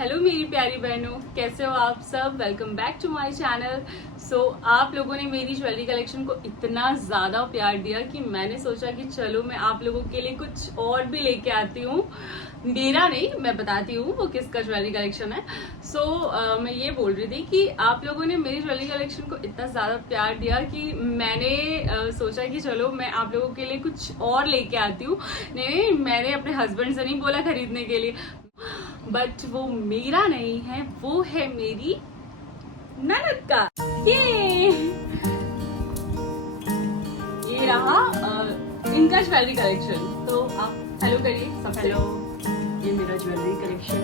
Hello मेरी प्यारी बहनों, कैसे हो आप सब। Welcome back to my channel. So आप लोगों ने मेरी ज्वेलरी कलेक्शन को इतना ज़्यादा प्यार दिया कि मैंने सोचा कि चलो मैं आप लोगों के लिए कुछ और भी लेके आती हूँ। मेरा नहीं, मैं बताती हूँ वो किसका ज्वेलरी कलेक्शन है। मैं ये बोल रही थी कि आप लोगों ने मेरी ज्वेलरी कलेक्शन को इतना ज़्यादा प्यार दिया कि मैंने सोचा कि चलो मैं आप लोगों के लिए कुछ और लेके आती हूँ। नहीं, मैंने अपने हस्बैंड से नहीं बोला खरीदने के लिए, बट वो मेरा नहीं है, वो है मेरी ननद का। ये रहा इनका ज्वेलरी कलेक्शन। तो आप हेलो करिए सब। हेलो, ये मेरा ज्वेलरी कलेक्शन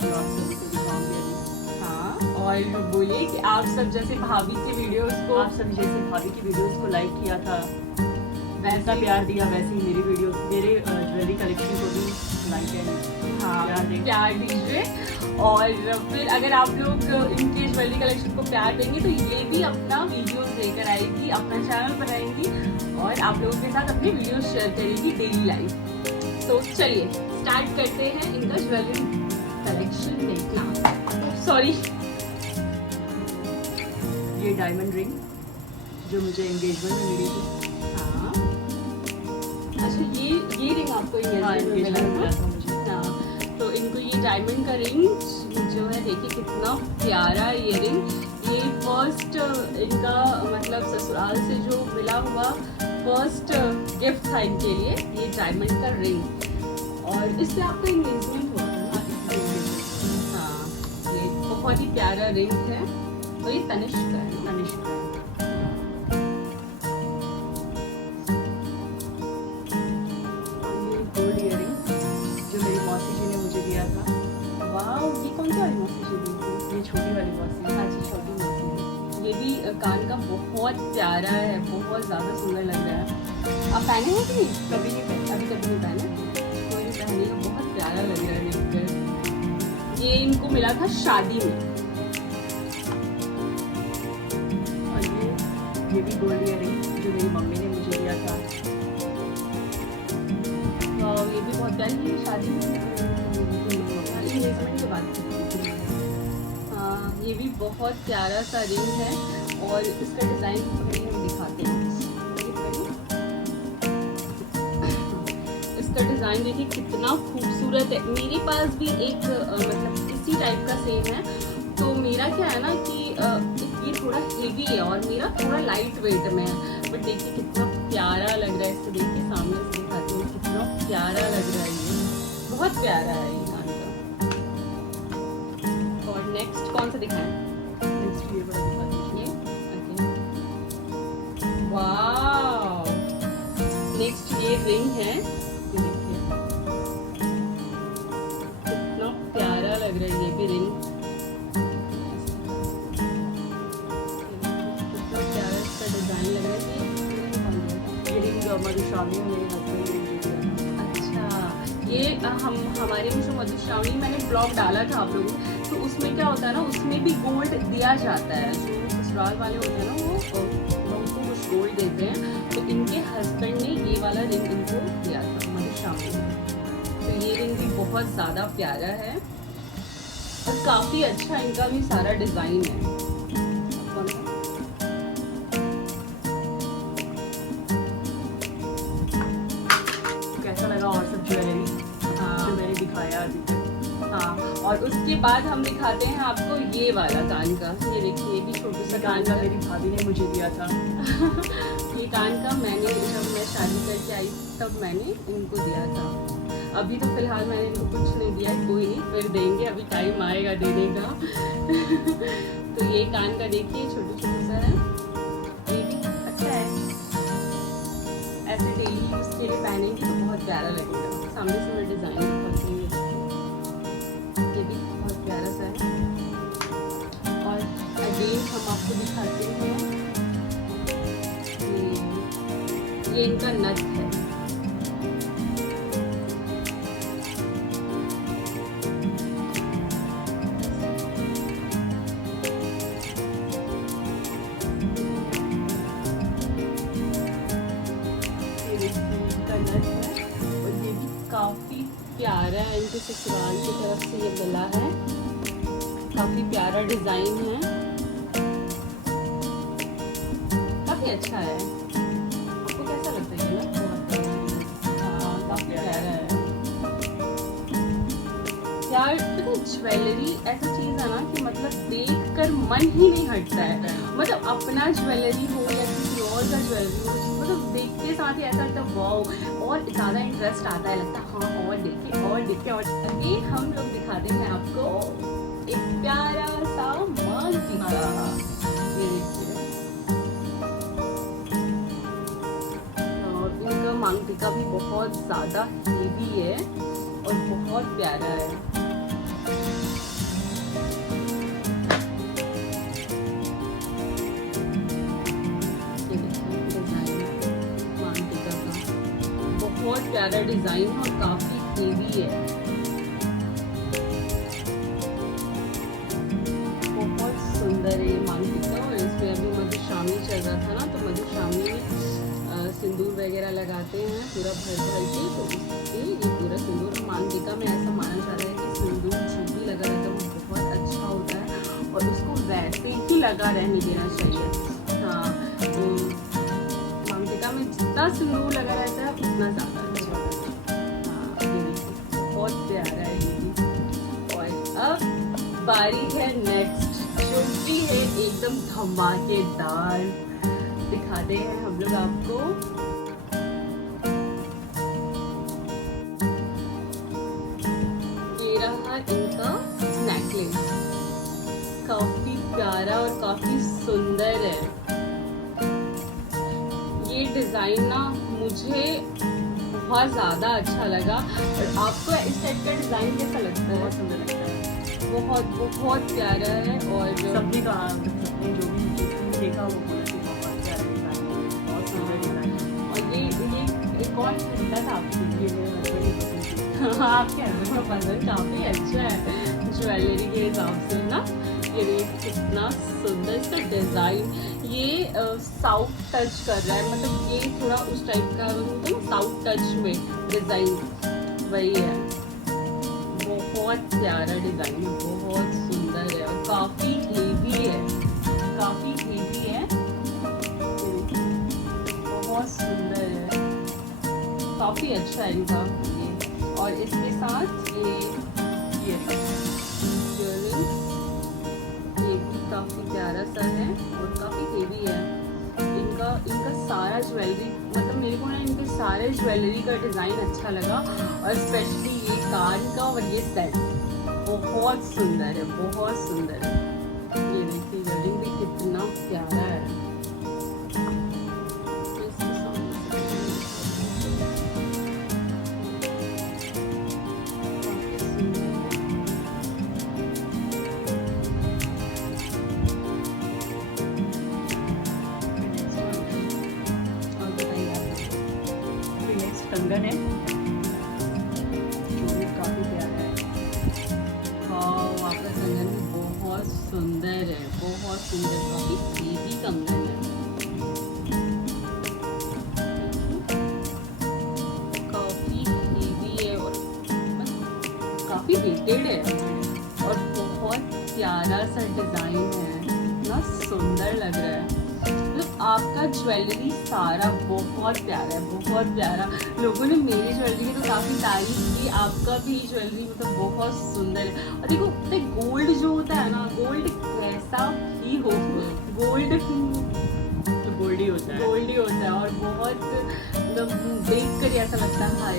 जो आप सभी को दिखाऊंगी अभी। हाँ, और बोलिए कि आप सब जैसे भाभी की वीडियोस को, आप सभी जैसे भाभी की वीडियोस को लाइक किया था, वैसा प्यार दिया, वैसे ही मेरी वीडियो मेरे ज्वेलरी कलेक्शन को भी लाइक एंड प्यार दीजिए। और फिर अगर आप लोग इनके ज्वेलरी कलेक्शन को प्यार देंगे तो ये भी अपना वीडियो लेकर आएगी, अपना चैनल बनाएंगी और आप लोगों के साथ अपनी वीडियो शेयर करेगी डेली लाइफ। तो चलिए स्टार्ट करते हैं इनका ज्वेलरी कलेक्शन देखना। सॉरी, ये डायमंड रिंग जो मुझे एंगेजमेंट में मिली थी। हाँ, अच्छा ये रिंग आपको एंगेजमेंट में मिला था मुझे। हाँ, तो इनको ये डायमंड का रिंग जो है, देखिए कितना प्यारा ये रिंग। ये फर्स्ट इनका मतलब ससुराल से जो मिला हुआ फर्स्ट गिफ्ट था इनके लिए, ये डायमंड का रिंग। और इससे आपका एंगेजमेंट होता है ना। हाँ, ये बहुत ही प्यारा रिंग है। तो ये तनिष्क का है। तनिष्क का। गोल्ड इयरिंग जो मेरी मौसी जी ने मुझे दिया था। वाह, ये कौन सा मौसी जी दी थी? ये छोटी वाली मौसी। अच्छा, छोटी मौसी। ये भी कान का बहुत प्यारा है, बहुत ज़्यादा सुंदर लग रहा है। आप पहने हैं कि नहीं? कभी नहीं पहनी। अभी कभी नहीं पहने, कोई भी पहनेगा, बहुत प्यारा लग रहा है देखकर। ये इनको मिला था शादी में। और ये भी गोल्ड इयरिंग जो मेरी मम्मी ने मुझे दिया था। तो ये भी बहुत प्यारी है। शादी में एंगेजमेंट के बाद। हाँ, ये भी बहुत प्यारा सा रिंग है और इसका डिज़ाइन हम दिखाते हैं। इसका डिज़ाइन देखिए कितना खूबसूरत है। मेरे पास भी एक मतलब इसी टाइप का सेम है। तो मेरा क्या है ना कि ये थोड़ा हेवी है और मेरा थोड़ा लाइट वेट में है। बट देखिए कितना प्यारा लग रहा है। इसको देखिए, सामने से दिखाती हूँ, कितना प्यारा लग रहा है। ये बहुत प्यारा है ये कान का। और नेक्स्ट कौन सा दिखाएं? नेक्स्ट ये बड़ा दिखा दीजिए। वाह, नेक्स्ट ये रिंग है। ये देखिए कितना प्यारा लग रहा है ये भी रिंग। कितना प्यारा इसका डिजाइन लग रहा है। ये रिंग मधुश्रावणी में मेरे हस्बैंड ने मुझे दिया। अच्छा, ये हमारे में जो मधुश्रावणी मैंने ब्लॉग डाला था आप लोगों को, तो उसमें क्या होता है ना, उसमें भी गोल्ड दिया जाता है। जो ससुराल वाले होते हैं ना, वो उनको कुछ गोल्ड देते हैं। तो इनके हस्बैंड ने ये वाला रिंग इनको दिया था मधुश्रावणी में। तो ये रिंग भी बहुत ज़्यादा प्यारा है और काफ़ी अच्छा इनका भी सारा डिज़ाइन है। कौन सा? कैसा लगा और सब ज्वेलरी जो मैंने दिखाया अभी तक। हाँ, और उसके बाद हम दिखाते हैं आपको ये वाला कान का। ये देखिए, ये भी छोटू सा कान का मेरी भाभी ने मुझे दिया था। ये कान का मैंने जब मैं शादी करके आई तब मैंने इनको दिया था। अभी तो फिलहाल मैंने इनको कुछ नहीं दिया, कोई नहीं, फिर देंगे, अभी टाइम आएगा देने का। तो ये कान का देखिए छोटू छोटू सा है। ये भी अच्छा है, ऐसे डेली यूज के लिए पहनेंगे तो बहुत प्यारा लगेगा। सामने से मैं डिजाइन दिखाती हूँ। ये भी बहुत प्यारा सा है। और अगेन हम आपको दिखाते हैं, ये इनका नथ है। ये देखिए इनका नथ है और ये भी काफी प्यारा है, इनके ससुराल की तरफ से ये मिला है। काफी प्यारा डिजाइन है, काफी अच्छा है। आपको कैसा लगता है ये ना? हाँ, काफी प्यारा है यार। पता है ज्वेलरी ऐसा चीज है ना कि मतलब देख कर मन ही नहीं हटता है। मतलब अपना ज्वेलरी हो या किसी और का ज्वेलरी हो, मतलब देखते साथ ही ऐसा लगता है वाओ, और ज्यादा इंटरेस्ट आता है, लगता है हाँ और देखे और देखे। और अभी हम लोग दिखाते हैं आपको एक प्यारा सा मांगटीका। ये देखिए, और इनका मांगटीका भी बहुत ज्यादा हेवी है और बहुत प्यारा है। बहुत प्यारा डिजाइन है और काफी हेवी है, बहुत सुंदर है ये मांगटीका। और इसमें अभी मधुश्रावणी चल रहा था ना, तो मधुश्रावणी में सिंदूर वगैरह लगाते हैं पूरा भर भर के, तो उसके ये पूरा सिंदूर मांगटीका में ऐसा माना जा रहा है कि सिंदूर जो भी लगा रहता है वो बहुत अच्छा होता है और उसको वैसे ही लगा रहने देना चाहिए। हाँ, मांगटीका में जितना सिंदूर लगा रहता है उतना ज्यादा अच्छा होता है। हाँ, ये देखिए बहुत प्यारा है ये भी। और अब बारी है नेक्स्ट, जो भी है एकदम धमाकेदार। दिखाते हैं हम लोग आपको। ये रहा इनका नेकलेस, काफी प्यारा और काफी सुंदर है। ये डिजाइन ना मुझे बहुत ज्यादा अच्छा लगा। और आपको इस टाइप का डिजाइन कैसा लगता है? बहुत सुंदर लगता है, बहुत बहुत प्यारा है। और सबने कहा, सबने जो भी देखा वो बोला कि बहुत प्यारा डिजाइन है, बहुत सुंदर डिजाइन है। और ये कौन खरीदा था आपके लिए? ये मेरे हस्बैंड की पसंद थी। हाँ, आपके हस्बैंड का पसंद काफी अच्छा है ज्वेलरी के हिसाब से ना। ये देखिए कितना सुंदर इसका डिजाइन। ये साउथ टच कर रहा है, मतलब ये थोड़ा उस टाइप का होता है ना, साउथ टच में डिजाइन वही है। बहुत प्यारा डिजाइन है, बहुत सुंदर है और काफी हेवी है, काफी हेवी है, बहुत सुंदर है, काफी अच्छा है इनका ये। और इसके साथ ये भी काफी प्यारा सा है और काफी हेवी है। इनका सारा ज्वेलरी, मतलब मेरे को ना इनके सारे ज्वेलरी का डिजाइन अच्छा लगा, और स्पेशली ये कान का और ये सेट बहुत सुंदर है, बहुत सुंदर है। ये देखिए इयररिंग भी कितना प्यारा है। इसके सामने कंगन है जो भी काफी प्यारा है। वाह, आपका कंगन भी बहुत सुंदर है, बहुत सुंदर, काफी हेवी कंगन है, काफी हेवी है और काफी वेटेड है और बहुत प्यारा सा डिजाइन है, इतना सुंदर लग रहा है। मतलब आपका ज्वेलरी सारा बहुत प्यारा है, बहुत प्यारा। लोगों ने मेरी ज्वेलरी की तो काफी तारीफ की, आपका भी ज्वेलरी मतलब बहुत सुंदर है। और देखो गोल्ड जो होता है ना, गोल्ड कैसा ही हो, गोल्ड तो गोल्ड ही होता है, गोल्ड ही होता है और बहुत मतलब देख कर ऐसा लगता है हाय,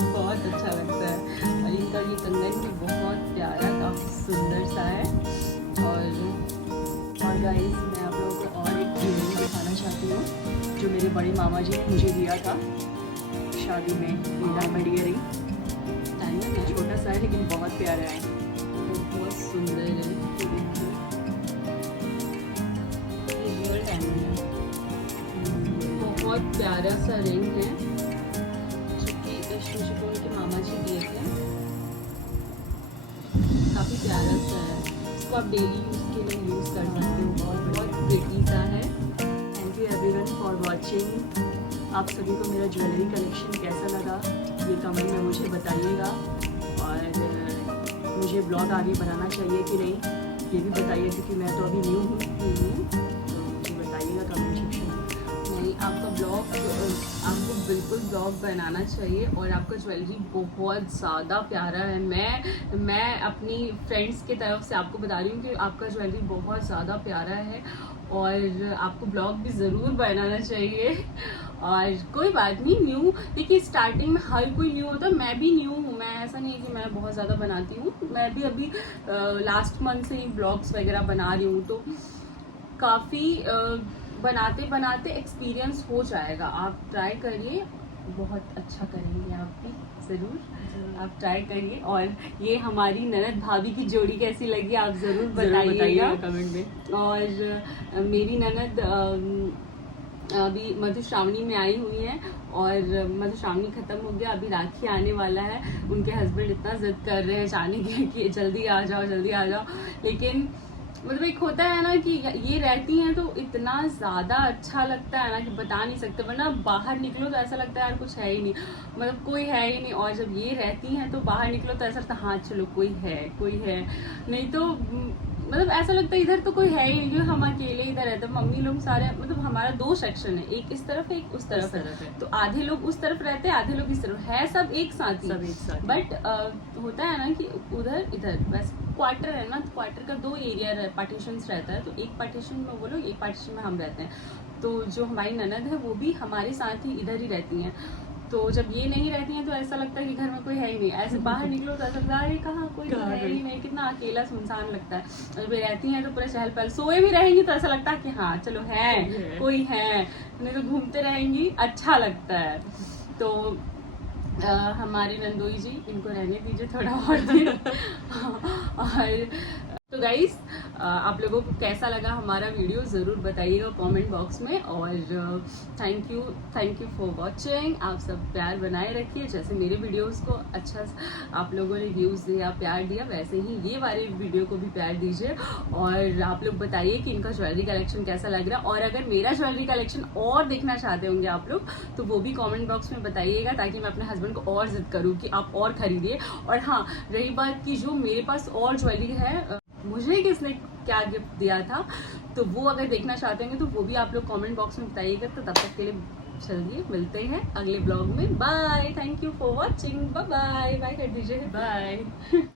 बहुत अच्छा लगता है। और इनका ये कंगन भी बहुत प्यारा, काफी सुंदर सा है। और गाइस मैं आप लोगों को और एक इयररिंग दिखाना चाहती हूँ जो मेरे बड़े मामा जी ने मुझे दिया था शादी में। डायमंड इयररिंग, डायमंड है, छोटा सा है लेकिन बहुत प्यारा है, बहुत सुंदर है। ये रियल डायमंड है, बहुत प्यारा सा रिंग है जो कि मुझे को उनके मामा जी दिए थे, काफी प्यारा सा है। इसको आप डेली यूज के लिए यूज कर सकते हो, बहुत प्रिटी सा है। Thank you everyone for watching. आप सभी को मेरा ज्वेलरी कलेक्शन कैसा लगा ये कमेंट में मुझे बताइएगा। और मुझे ब्लॉग आगे बढ़ाना चाहिए कि नहीं, ये भी बताइए, क्योंकि मैं तो अभी न्यू हूँ। तो मुझे बताइएगा कमेंट सेक्शन में। नहीं, आपका ब्लॉग, आपको बिल्कुल ब्लॉग बनाना चाहिए और आपका ज्वेलरी बहुत ज़्यादा प्यारा है। मैं अपनी फ्रेंड्स की तरफ से आपको बता रही हूँ कि आपका ज्वेलरी बहुत ज़्यादा प्यारा है और आपको ब्लॉग भी ज़रूर बनाना चाहिए। और कोई बात नहीं, न्यू, देखिए स्टार्टिंग में हर कोई न्यू होता है, मैं भी न्यू हूँ, मैं ऐसा नहीं है कि मैं बहुत ज़्यादा बनाती हूँ, मैं भी अभी लास्ट मंथ से ही ब्लॉग्स वगैरह बना रही हूँ, तो काफ़ी बनाते बनाते एक्सपीरियंस हो जाएगा। आप ट्राई करिए, बहुत अच्छा करेंगे आप भी, ज़रूर आप ट्राई करिए। और ये हमारी ननद भाभी की जोड़ी कैसी लगी आप ज़रूर बताइएगा कमेंट में। और मेरी ननद अभी मधुश्रावणी में आई हुई हैं और मधुश्रावणी खत्म हो गया, अभी राखी आने वाला है। उनके हस्बैंड इतना जिद कर रहे हैं जाने के कि जल्दी आ जाओ जल्दी आ जाओ, लेकिन मतलब एक होता है ना कि ये रहती हैं तो इतना ज़्यादा अच्छा लगता है ना कि बता नहीं सकते, वरना बाहर निकलो तो ऐसा लगता है यार कुछ है ही नहीं, मतलब कोई है ही नहीं। और जब ये रहती हैं तो बाहर निकलो तो ऐसा लगता है हाँ चलो कोई है, नहीं तो मतलब ऐसा लगता है इधर तो कोई है ही नहीं, हम अकेले इधर रहते हैं। मम्मी लोग सारे, मतलब हमारा 2 सेक्शन है, एक इस तरफ है एक उस तरफ है, तो आधे लोग उस तरफ रहते हैं आधे लोग इस तरफ है, सब एक साथ ही। बट होता है ना कि उधर इधर वैसे क्वार्टर है ना, क्वार्टर का 2 एरिया पार्टीशंस रहता है, तो एक पार्टीशन में वो लोग, एक पार्टीशन में हम रहते हैं। तो जो हमारी ननद है वो भी हमारे साथ ही इधर ही रहती हैं, तो जब ये नहीं रहती हैं तो ऐसा लगता है कि घर में कोई है ही नहीं, ऐसे बाहर निकलो तो ऐसा लगता है कहाँ कोई है ही नहीं, कितना अकेला सुनसान लगता है। और जब ये रहती हैं तो पूरा चहल पहल, सोए भी रहेंगी तो ऐसा लगता है कि हाँ चलो है कोई है, नहीं तो घूमते रहेंगी अच्छा लगता है। तो हमारे नंदोई जी, इनको रहने दीजिए थोड़ा और दिन। और तो गाइस, आप लोगों को कैसा लगा हमारा वीडियो ज़रूर बताइएगा कमेंट बॉक्स में। और थैंक यू फॉर वॉचिंग। आप सब प्यार बनाए रखिए, जैसे मेरे वीडियोस को अच्छा आप लोगों ने व्यूज़ दिया प्यार दिया, वैसे ही ये वाले वीडियो को भी प्यार दीजिए। और आप लोग बताइए कि इनका ज्वेलरी कलेक्शन कैसा लग रहा है, और अगर मेरा ज्वेलरी कलेक्शन और देखना चाहते होंगे आप लोग तो वो भी कमेंट बॉक्स में बताइएगा, ताकि मैं अपने हस्बैंड को और जिद करूँ कि आप और खरीदिए। और हाँ, रही बात कि जो मेरे पास और ज्वेलरी है, मुझे किसने क्या गिफ्ट दिया था, तो वो अगर देखना चाहते हैं तो वो भी आप लोग कमेंट बॉक्स में बताइएगा। तो तब तक के लिए चलिए मिलते हैं अगले ब्लॉग में। Bye, thank you for watching, bye bye कर दीजिए, बाय।